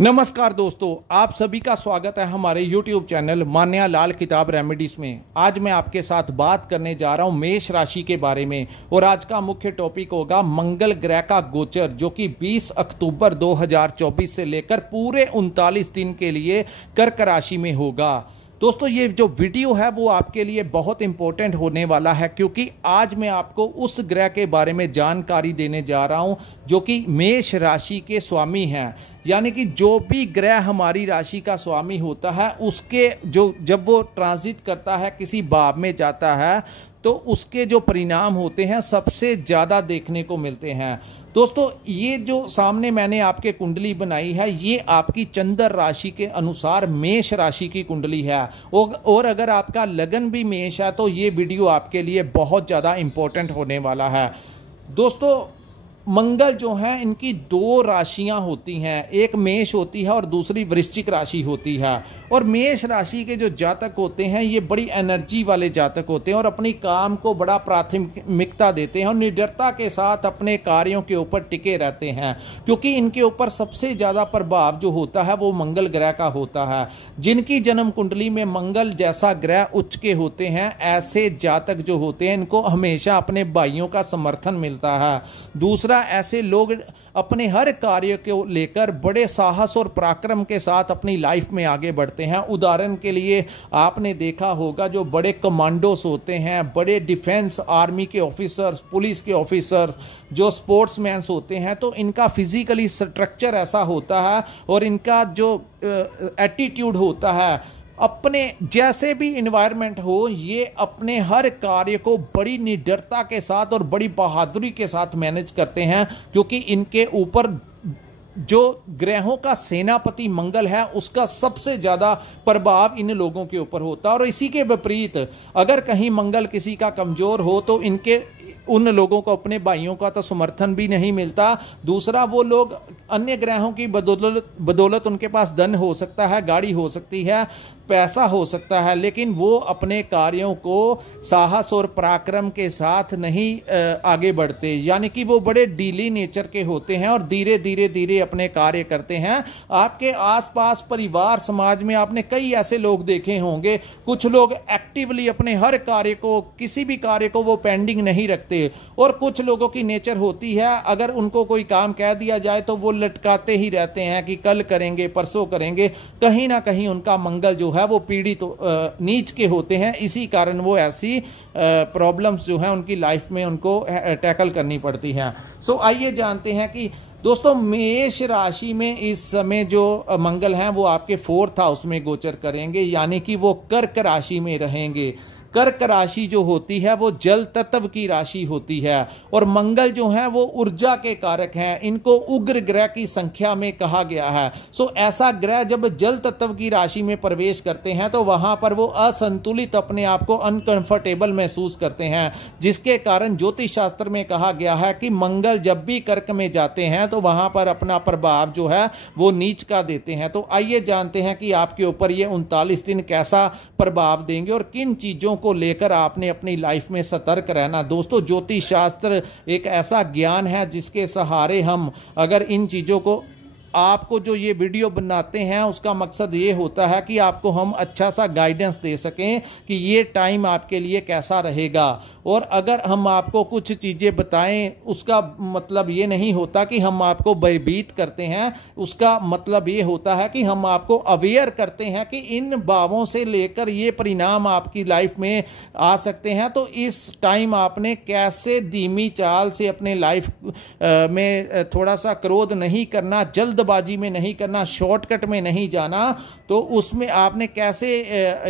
नमस्कार दोस्तों, आप सभी का स्वागत है हमारे YouTube चैनल मान्या लाल किताब रेमेडीज में। आज मैं आपके साथ बात करने जा रहा हूं मेष राशि के बारे में और आज का मुख्य टॉपिक होगा मंगल ग्रह का गोचर, जो कि 20 अक्टूबर 2024 से लेकर पूरे 39 दिन के लिए कर्क राशि में होगा। दोस्तों, ये जो वीडियो है वो आपके लिए बहुत इंपॉर्टेंट होने वाला है, क्योंकि आज मैं आपको उस ग्रह के बारे में जानकारी देने जा रहा हूं जो कि मेष राशि के स्वामी हैं। यानी कि जो भी ग्रह हमारी राशि का स्वामी होता है, उसके जो जब वो ट्रांजिट करता है, किसी भाव में जाता है, तो उसके जो परिणाम होते हैं सबसे ज़्यादा देखने को मिलते हैं। दोस्तों, ये जो सामने मैंने आपके कुंडली बनाई है, ये आपकी चंद्र राशि के अनुसार मेष राशि की कुंडली है। और अगर आपका लगन भी मेष है तो ये वीडियो आपके लिए बहुत ज़्यादा इंपॉर्टेंट होने वाला है। दोस्तों, मंगल जो है, इनकी दो राशियां होती हैं, एक मेष होती है और दूसरी वृश्चिक राशि होती है। और मेष राशि के जो जातक होते हैं, ये बड़ी एनर्जी वाले जातक होते हैं और अपनी काम को बड़ा प्राथमिकता देते हैं और निडरता के साथ अपने कार्यों के ऊपर टिके रहते हैं, क्योंकि इनके ऊपर सबसे ज़्यादा प्रभाव जो होता है वो मंगल ग्रह का होता है। जिनकी जन्म कुंडली में मंगल जैसा ग्रह उच्च के होते हैं, ऐसे जातक जो होते हैं, इनको हमेशा अपने भाइयों का समर्थन मिलता है। दूसरा, ऐसे लोग अपने हर कार्य को लेकर बड़े साहस और पराक्रम के साथ अपनी लाइफ में आगे बढ़ते हैं। उदाहरण के लिए आपने देखा होगा, जो बड़े कमांडोस होते हैं, बड़े डिफेंस आर्मी के ऑफिसर्स, पुलिस के ऑफिसर्स, जो स्पोर्ट्समैन होते हैं, तो इनका फिजिकली स्ट्रक्चर ऐसा होता है और इनका जो एटीट्यूड होता है, अपने जैसे भी इन्वायरमेंट हो, ये अपने हर कार्य को बड़ी निडरता के साथ और बड़ी बहादुरी के साथ मैनेज करते हैं, क्योंकि इनके ऊपर जो ग्रहों का सेनापति मंगल है, उसका सबसे ज़्यादा प्रभाव इन लोगों के ऊपर होता है। और इसी के विपरीत अगर कहीं मंगल किसी का कमज़ोर हो तो उन लोगों को, अपने भाइयों का तो समर्थन भी नहीं मिलता। दूसरा, वो लोग अन्य ग्रहों की बदौलत उनके पास धन हो सकता है, गाड़ी हो सकती है, पैसा हो सकता है, लेकिन वो अपने कार्यों को साहस और पराक्रम के साथ नहीं आगे बढ़ते। यानी कि वो बड़े डीली नेचर के होते हैं और धीरे धीरे अपने कार्य करते हैं। आपके आसपास परिवार समाज में आपने कई ऐसे लोग देखे होंगे, कुछ लोग एक्टिवली अपने हर कार्य को, किसी भी कार्य को वो पेंडिंग नहीं रखते, और कुछ लोगों की नेचर होती है, अगर उनको कोई काम कह दिया जाए तो वो लटकाते ही रहते हैं कि कल करेंगे, परसों करेंगे। कहीं ना कहीं उनका मंगल जो है वो पीड़ित नीच के होते हैं। इसी कारण वो ऐसी प्रॉब्लम्स जो है उनकी लाइफ में उनको टैकल करनी पड़ती हैं। सो आइए जानते हैं कि दोस्तों, मेष राशि में इस समय जो मंगल हैं वो आपके 4th हाउस में गोचर करेंगे, यानी कि वो कर्क राशि में रहेंगे। कर्क राशि जो होती है वो जल तत्व की राशि होती है और मंगल जो है वो ऊर्जा के कारक हैं। इनको उग्र ग्रह की संख्या में कहा गया है। सो ऐसा ग्रह जब जल तत्व की राशि में प्रवेश करते हैं तो वहां पर वो असंतुलित, अपने आप को अनकंफर्टेबल महसूस करते हैं, जिसके कारण ज्योतिष शास्त्र में कहा गया है कि मंगल जब भी कर्क में जाते हैं तो वहां पर अपना प्रभाव जो है वो नीच का देते हैं। तो आइए जानते हैं कि आपके ऊपर ये 39 दिन कैसा प्रभाव देंगे और किन चीजों को लेकर आपने अपनी लाइफ में सतर्क रहना। दोस्तों, ज्योतिष शास्त्र एक ऐसा ज्ञान है जिसके सहारे हम अगर इन चीजों को, आपको जो ये वीडियो बनाते हैं उसका मकसद ये होता है कि आपको हम अच्छा सा गाइडेंस दे सकें कि ये टाइम आपके लिए कैसा रहेगा। और अगर हम आपको कुछ चीज़ें बताएं, उसका मतलब ये नहीं होता कि हम आपको भयभीत करते हैं। उसका मतलब ये होता है कि हम आपको अवेयर करते हैं कि इन भावों से लेकर ये परिणाम आपकी लाइफ में आ सकते हैं। तो इस टाइम आपने कैसे धीमी चाल से अपने लाइफ में थोड़ा सा क्रोध नहीं करना, जल्दबाजी में नहीं करना, शॉर्टकट में नहीं जाना, तो उसमें आपने कैसे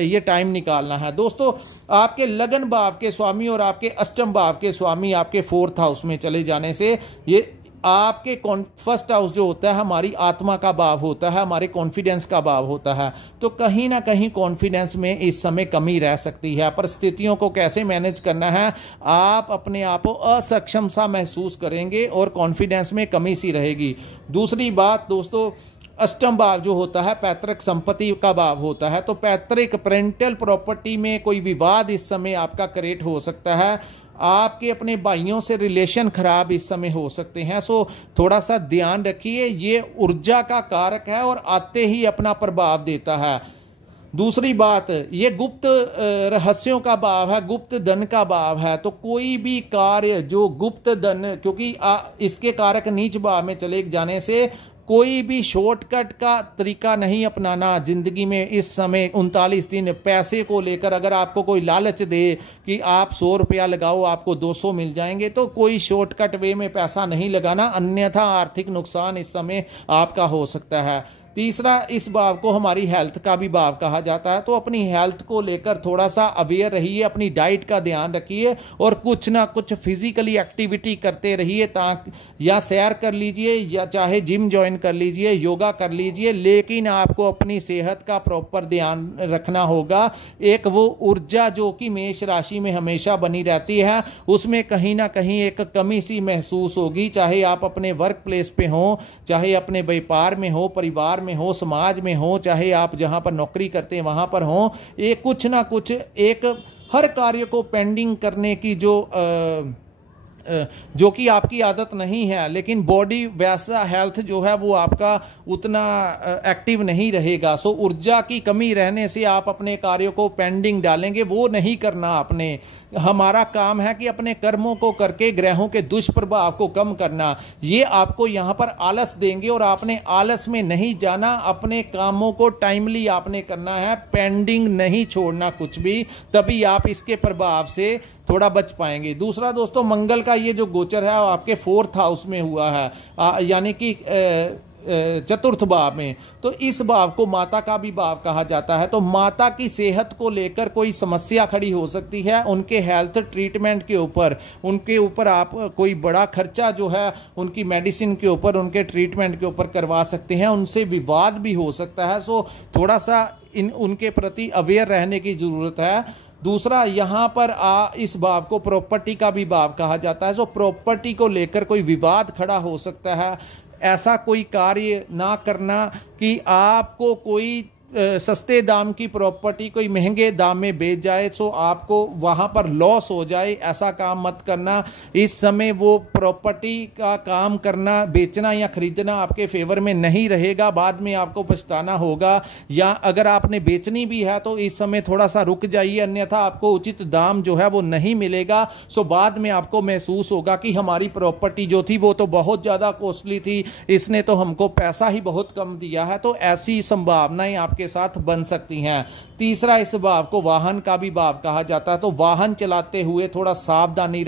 ये टाइम निकालना है। दोस्तों, आपके लगन भाव के स्वामी और आपके अष्टम भाव के स्वामी आपके 4th हाउस में चले जाने से, ये आपके 1st हाउस जो होता है हमारी आत्मा का भाव होता है, हमारे कॉन्फिडेंस का भाव होता है। तो कहीं ना कहीं कॉन्फिडेंस में इस समय कमी रह सकती है। परिस्थितियों को कैसे मैनेज करना है, आप अपने आप को असक्षम सा महसूस करेंगे और कॉन्फिडेंस में कमी सी रहेगी। दूसरी बात दोस्तों, अष्टम भाव जो होता है पैतृक संपत्ति का भाव होता है, तो पैतृक पेरेंटल प्रॉपर्टी में कोई विवाद इस समय आपका क्रिएट हो सकता है। आपके अपने भाइयों से रिलेशन खराब इस समय हो सकते हैं। सो थोड़ा सा ध्यान रखिए, ये ऊर्जा का कारक है और आते ही अपना प्रभाव देता है। दूसरी बात, ये गुप्त रहस्यों का भाव है, गुप्त धन का भाव है। तो कोई भी कार्य जो गुप्त धन, क्योंकि इसके कारक नीच भाव में चले जाने से कोई भी शॉर्टकट का तरीका नहीं अपनाना जिंदगी में इस समय 39 दिन। पैसे को लेकर अगर आपको कोई लालच दे कि आप 100 रुपया लगाओ आपको 200 मिल जाएंगे, तो कोई शॉर्टकट वे में पैसा नहीं लगाना, अन्यथा आर्थिक नुकसान इस समय आपका हो सकता है। तीसरा, इस भाव को हमारी हेल्थ का भी भाव कहा जाता है। तो अपनी हेल्थ को लेकर थोड़ा सा अवेयर रहिए, अपनी डाइट का ध्यान रखिए और कुछ ना कुछ फिजिकली एक्टिविटी करते रहिए, ताकि या सैर कर लीजिए या चाहे जिम ज्वाइन कर लीजिए, योगा कर लीजिए, लेकिन आपको अपनी सेहत का प्रॉपर ध्यान रखना होगा। एक वो ऊर्जा जो कि मेष राशि में हमेशा बनी रहती है, उसमें कहीं ना कहीं एक कमी सी महसूस होगी, चाहे आप अपने वर्क प्लेस पे हो, चाहे अपने व्यापार में हो, परिवार में हो, समाज में हो, चाहे आप जहां पर नौकरी करते हैं वहां पर हो। ये कुछ ना कुछ एक हर कार्य को पेंडिंग करने की जो कि आपकी आदत नहीं है, लेकिन बॉडी वैसा हेल्थ जो है वो आपका उतना एक्टिव नहीं रहेगा। सो ऊर्जा की कमी रहने से आप अपने कार्यों को पेंडिंग डालेंगे, वो नहीं करना आपने। हमारा काम है कि अपने कर्मों को करके ग्रहों के दुष्प्रभाव को कम करना। ये आपको यहाँ पर आलस देंगे और आपने आलस में नहीं जाना, अपने कामों को टाइमली आपने करना है, पेंडिंग नहीं छोड़ना कुछ भी, तभी आप इसके प्रभाव से थोड़ा बच पाएंगे। दूसरा दोस्तों, मंगल का ये जो गोचर है वो आपके 4th हाउस में हुआ है, यानी कि चतुर्थ भाव में। तो इस भाव को माता का भी भाव कहा जाता है। तो माता की सेहत को लेकर कोई समस्या खड़ी हो सकती है, उनके हेल्थ ट्रीटमेंट के ऊपर, उनके ऊपर आप कोई बड़ा खर्चा जो है उनकी मेडिसिन के ऊपर, उनके ट्रीटमेंट के ऊपर करवा सकते हैं, उनसे विवाद भी हो सकता है। सो थोड़ा सा उनके प्रति अवेयर रहने की जरूरत है। दूसरा, यहां पर इस भाव को प्रॉपर्टी का भी भाव कहा जाता है। सो प्रॉपर्टी को लेकर कोई विवाद खड़ा हो सकता है। ऐसा कोई कार्य ना करना कि आपको कोई सस्ते दाम की प्रॉपर्टी कोई महंगे दाम में बेच जाए, सो आपको वहां पर लॉस हो जाए, ऐसा काम मत करना। इस समय वो प्रॉपर्टी का काम करना, बेचना या खरीदना आपके फेवर में नहीं रहेगा, बाद में आपको पछताना होगा। या अगर आपने बेचनी भी है तो इस समय थोड़ा सा रुक जाइए, अन्यथा आपको उचित दाम जो है वो नहीं मिलेगा। सो बाद में आपको महसूस होगा कि हमारी प्रॉपर्टी जो थी वो तो बहुत ज़्यादा कॉस्टली थी, इसने तो हमको पैसा ही बहुत कम दिया है। तो ऐसी संभावनाएं आपके साथ बन सकती हैं। तीसरा, इस भाव को वाहन का भी भाव कहा जाता है। तो वाहन चलाते हुए थोड़ा सावधानी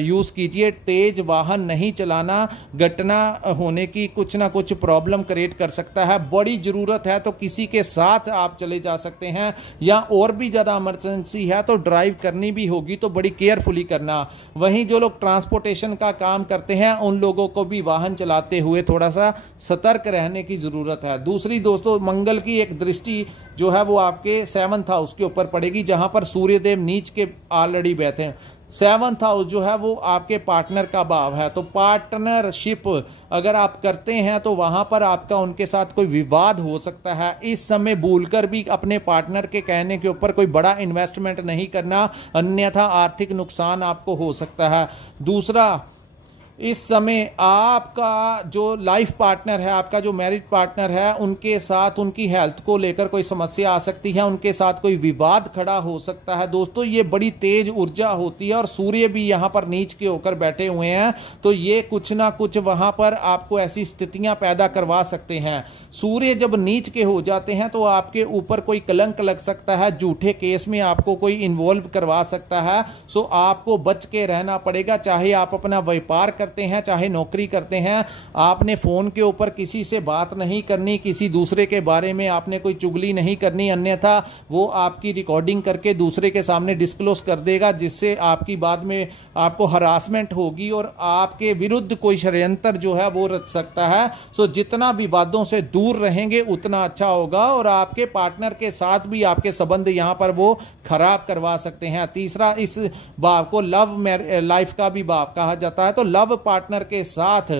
यूज कीजिए, तेज वाहन नहीं चलाना, घटना होने की कुछ ना कुछ प्रॉब्लम क्रिएट कर सकता है। बड़ी जरूरत है तो किसी के साथ आप चले जा सकते हैं, या और भी ज्यादा इमरजेंसी है तो ड्राइव करनी भी होगी तो बड़ी केयरफुली करना। वहीं जो लोग ट्रांसपोर्टेशन का काम करते हैं उन लोगों को भी वाहन चलाते हुए थोड़ा सा सतर्क रहने की जरूरत है। दूसरी दोस्तों, मंगल की एक दृष्टि जो है वो आपके 7th हाउस के ऊपर पड़ेगी, जहां पर सूर्यदेव नीच के ऑलरेडी बैठे हैं। 7th हाउस जो है वो आपके पार्टनर का भाव है। तो पार्टनरशिप अगर आप करते हैं तो वहां पर आपका उनके साथ कोई विवाद हो सकता है। इस समय भूलकर भी अपने पार्टनर के कहने के ऊपर कोई बड़ा इन्वेस्टमेंट नहीं करना, अन्यथा आर्थिक नुकसान आपको हो सकता है। दूसरा, इस समय आपका जो लाइफ पार्टनर है, आपका जो मैरिड पार्टनर है, उनके साथ उनकी हेल्थ को लेकर कोई समस्या आ सकती है, उनके साथ कोई विवाद खड़ा हो सकता है। दोस्तों, ये बड़ी तेज ऊर्जा होती है और सूर्य भी यहां पर नीच के होकर बैठे हुए हैं, तो ये कुछ ना कुछ वहां पर आपको ऐसी स्थितियां पैदा करवा सकते हैं। सूर्य जब नीच के हो जाते हैं तो आपके ऊपर कोई कलंक लग सकता है, झूठे केस में आपको कोई इन्वॉल्व करवा सकता है। सो आपको बच के रहना पड़ेगा, चाहे आप अपना व्यापार करते हैं, चाहे नौकरी करते हैं। आपने फोन के ऊपर किसी से बात नहीं करनी, किसी दूसरे के बारे में आपने कोई चुगली नहीं करनी, अन्यथा वो आपकी रिकॉर्डिंग करके दूसरे के सामने डिस्क्लोज कर देगा, जिससे आपकी बाद में आपको हरासमेंट होगी और आपके विरुद्ध कोई षड्यंत्र जो है वो रच सकता है। सो जितना विवादों से दूर रहेंगे उतना अच्छा होगा, और आपके पार्टनर के साथ भी आपके संबंध यहां पर वो खराब करवा सकते हैं। तीसरा, इस भाव को लव लाइफ का भी भाव कहा जाता है। तो लव पार्टनर के साथ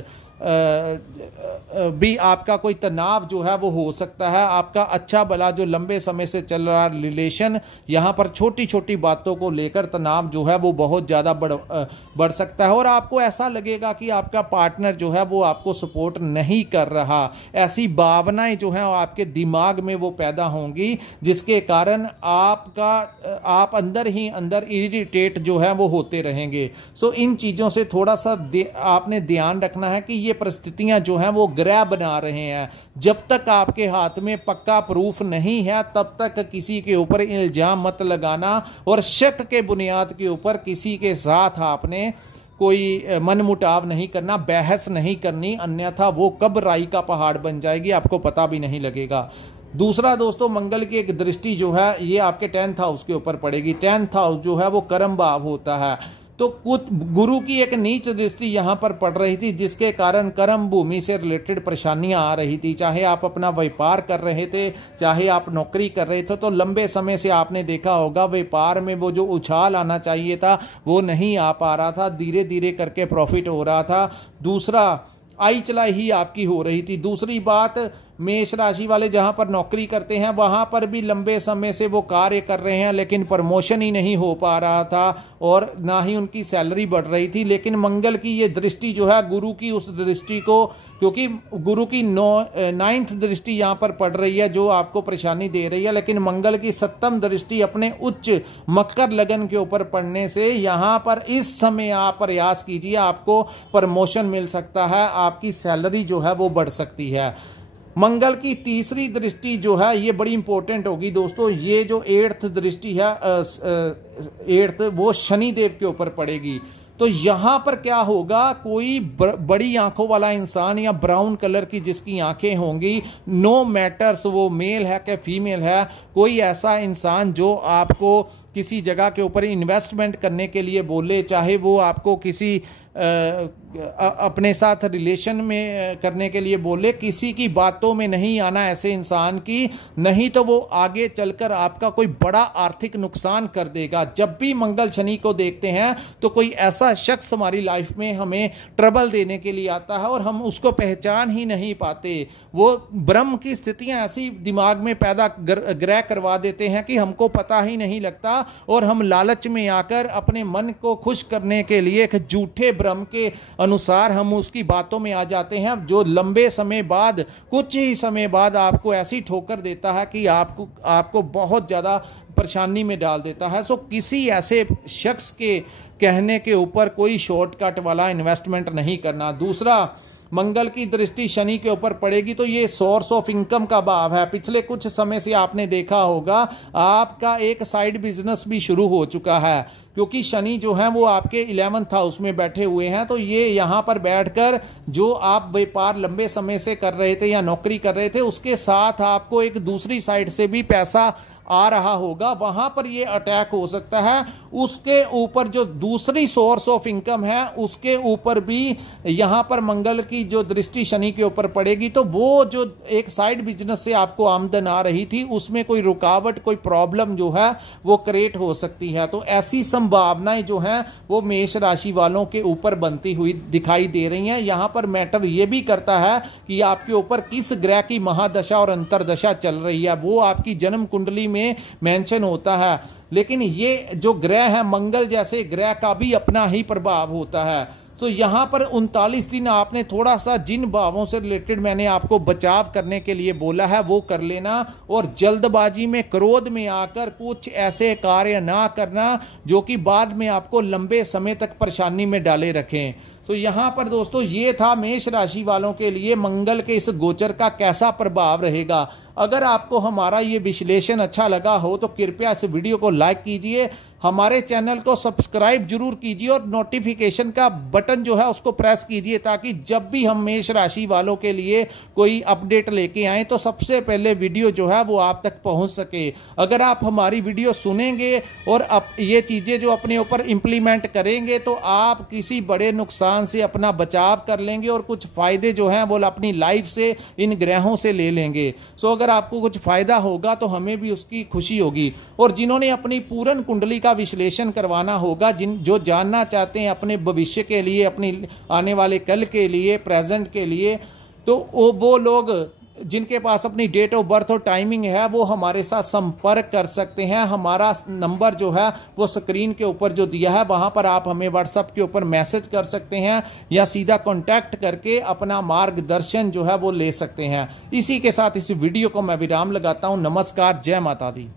भी आपका कोई तनाव जो है वो हो सकता है। आपका अच्छा भला जो लंबे समय से चल रहा रिलेशन, यहाँ पर छोटी छोटी बातों को लेकर तनाव जो है वो बहुत ज़्यादा बढ़ सकता है और आपको ऐसा लगेगा कि आपका पार्टनर जो है वो आपको सपोर्ट नहीं कर रहा। ऐसी भावनाएं जो है आपके दिमाग में वो पैदा होंगी, जिसके कारण आप अंदर ही अंदर इरिटेट जो है वो होते रहेंगे। सो इन चीज़ों से थोड़ा सा आपने ध्यान रखना है कि ये परिस्थितियां जो हैं वो ग्रह बना रहे हैं। जब तक आपके हाथ में पक्का प्रूफ नहीं है तब तक किसी के ऊपर इल्जाम मत लगाना और शक के बुनियाद के ऊपर किसी के साथ आपने कोई मनमुटाव नहीं करना, बहस नहीं करनी, अन्यथा वो कब राई का पहाड़ बन जाएगी आपको पता भी नहीं लगेगा। दूसरा दोस्तों, मंगल की एक दृष्टि जो है ये आपके 10th हाउस के ऊपर पड़ेगी। 10th हाउस जो है वो कर्म भाव होता है, तो कुछ गुरु की एक नीच दृष्टि यहां पर पड़ रही थी, जिसके कारण कर्म भूमि से रिलेटेड परेशानियां आ रही थी। चाहे आप अपना व्यापार कर रहे थे, चाहे आप नौकरी कर रहे थे, तो लंबे समय से आपने देखा होगा व्यापार में वो जो उछाल आना चाहिए था वो नहीं आ पा रहा था, धीरे धीरे करके प्रॉफिट हो रहा था। दूसरा, आई चलाई ही आपकी हो रही थी। दूसरी बात, मेष राशि वाले जहां पर नौकरी करते हैं वहां पर भी लंबे समय से वो कार्य कर रहे हैं, लेकिन प्रमोशन ही नहीं हो पा रहा था और ना ही उनकी सैलरी बढ़ रही थी। लेकिन मंगल की ये दृष्टि जो है, गुरु की उस दृष्टि को, क्योंकि गुरु की 9th दृष्टि यहां पर पड़ रही है जो आपको परेशानी दे रही है, लेकिन मंगल की 7th दृष्टि अपने उच्च मकर लगन के ऊपर पड़ने से यहां पर इस समय आप प्रयास कीजिए, आपको प्रमोशन मिल सकता है, आपकी सैलरी जो है वो बढ़ सकती है। मंगल की तीसरी दृष्टि जो है ये बड़ी इंपॉर्टेंट होगी दोस्तों। ये जो 8th दृष्टि है, 8th, वो शनि देव के ऊपर पड़ेगी। तो यहां पर क्या होगा, कोई बड़ी आंखों वाला इंसान या ब्राउन कलर की जिसकी आंखें होंगी, नो मैटर्स वो मेल है कि फीमेल है, कोई ऐसा इंसान जो आपको किसी जगह के ऊपर इन्वेस्टमेंट करने के लिए बोले, चाहे वो आपको किसी अपने साथ रिलेशन में करने के लिए बोले, किसी की बातों में नहीं आना ऐसे इंसान की, नहीं तो वो आगे चलकर आपका कोई बड़ा आर्थिक नुकसान कर देगा। जब भी मंगल शनि को देखते हैं तो कोई ऐसा शख्स हमारी लाइफ में हमें ट्रबल देने के लिए आता है और हम उसको पहचान ही नहीं पाते। वो ब्रह्म की स्थितियां ऐसी दिमाग में पैदा ग्रह करवा देते हैं कि हमको पता ही नहीं लगता और हम लालच में आकर अपने मन को खुश करने के लिए एक झूठे भ्रम के अनुसार हम उसकी बातों में आ जाते हैं, जो लंबे समय बाद, कुछ ही समय बाद आपको ऐसी ठोकर देता है कि आपको बहुत ज़्यादा परेशानी में डाल देता है। सो किसी ऐसे शख्स के कहने के ऊपर कोई शॉर्टकट वाला इन्वेस्टमेंट नहीं करना। दूसरा, मंगल की दृष्टि शनि के ऊपर पड़ेगी तो ये सोर्स ऑफ इनकम का भाव है। पिछले कुछ समय से आपने देखा होगा आपका एक साइड बिजनेस भी शुरू हो चुका है, क्योंकि शनि जो है वो आपके 11th हाउस में बैठे हुए हैं। तो ये यहाँ पर बैठकर जो आप व्यापार लंबे समय से कर रहे थे या नौकरी कर रहे थे, उसके साथ आपको एक दूसरी साइड से भी पैसा आ रहा होगा, वहां पर ये अटैक हो सकता है। उसके ऊपर जो दूसरी सोर्स ऑफ इनकम है उसके ऊपर भी यहां पर मंगल की जो दृष्टि शनि के ऊपर पड़ेगी, तो वो जो एक साइड बिजनेस से आपको आमदन आ रही थी उसमें कोई रुकावट, कोई प्रॉब्लम जो है वो क्रिएट हो सकती है। तो ऐसी संभावनाएं जो हैं वो मेष राशि वालों के ऊपर बनती हुई दिखाई दे रही हैं। यहां पर मैटर ये भी करता है कि आपके ऊपर किस ग्रह की महादशा और अंतरदशा चल रही है, वो आपकी जन्म कुंडली में मेंशन होता है। लेकिन ये जो ग्रह है, मंगल जैसे ग्रह का भी अपना ही प्रभाव होता है। तो यहां पर 39 दिन आपने थोड़ा सा जिन भावों से रिलेटेड मैंने आपको बचाव करने के लिए बोला है वो कर लेना, और जल्दबाजी में, क्रोध में आकर कुछ ऐसे कार्य ना करना जो कि बाद में आपको लंबे समय तक परेशानी में डाले रखें। तो यहां पर दोस्तों ये था मेष राशि वालों के लिए मंगल के इस गोचर का कैसा प्रभाव रहेगा। अगर आपको हमारा ये विश्लेषण अच्छा लगा हो तो कृपया इस वीडियो को लाइक कीजिए, हमारे चैनल को सब्सक्राइब जरूर कीजिए और नोटिफिकेशन का बटन जो है उसको प्रेस कीजिए, ताकि जब भी हम मेष राशि वालों के लिए कोई अपडेट लेके आए तो सबसे पहले वीडियो जो है वो आप तक पहुंच सके। अगर आप हमारी वीडियो सुनेंगे और ये चीज़ें जो अपने ऊपर इंप्लीमेंट करेंगे तो आप किसी बड़े नुकसान से अपना बचाव कर लेंगे और कुछ फायदे जो हैं वो अपनी लाइफ से, इन ग्रहों से ले लेंगे। सो अगर आपको कुछ फायदा होगा तो हमें भी उसकी खुशी होगी। और जिन्होंने अपनी पूर्ण कुंडली का विश्लेषण करवाना होगा, जो जानना चाहते हैं अपने भविष्य के लिए, अपनी आने वाले कल के लिए, प्रेजेंट के लिए, तो वो लोग जिनके पास अपनी डेट ऑफ बर्थ और टाइमिंग है वो हमारे साथ संपर्क कर सकते हैं। हमारा नंबर जो है वो स्क्रीन के ऊपर जो दिया है वहां पर आप हमें व्हाट्सएप के ऊपर मैसेज कर सकते हैं या सीधा कांटेक्ट करके अपना मार्गदर्शन जो है वो ले सकते हैं। इसी के साथ इस वीडियो को मैं विराम लगाता हूं। नमस्कार, जय माता दी।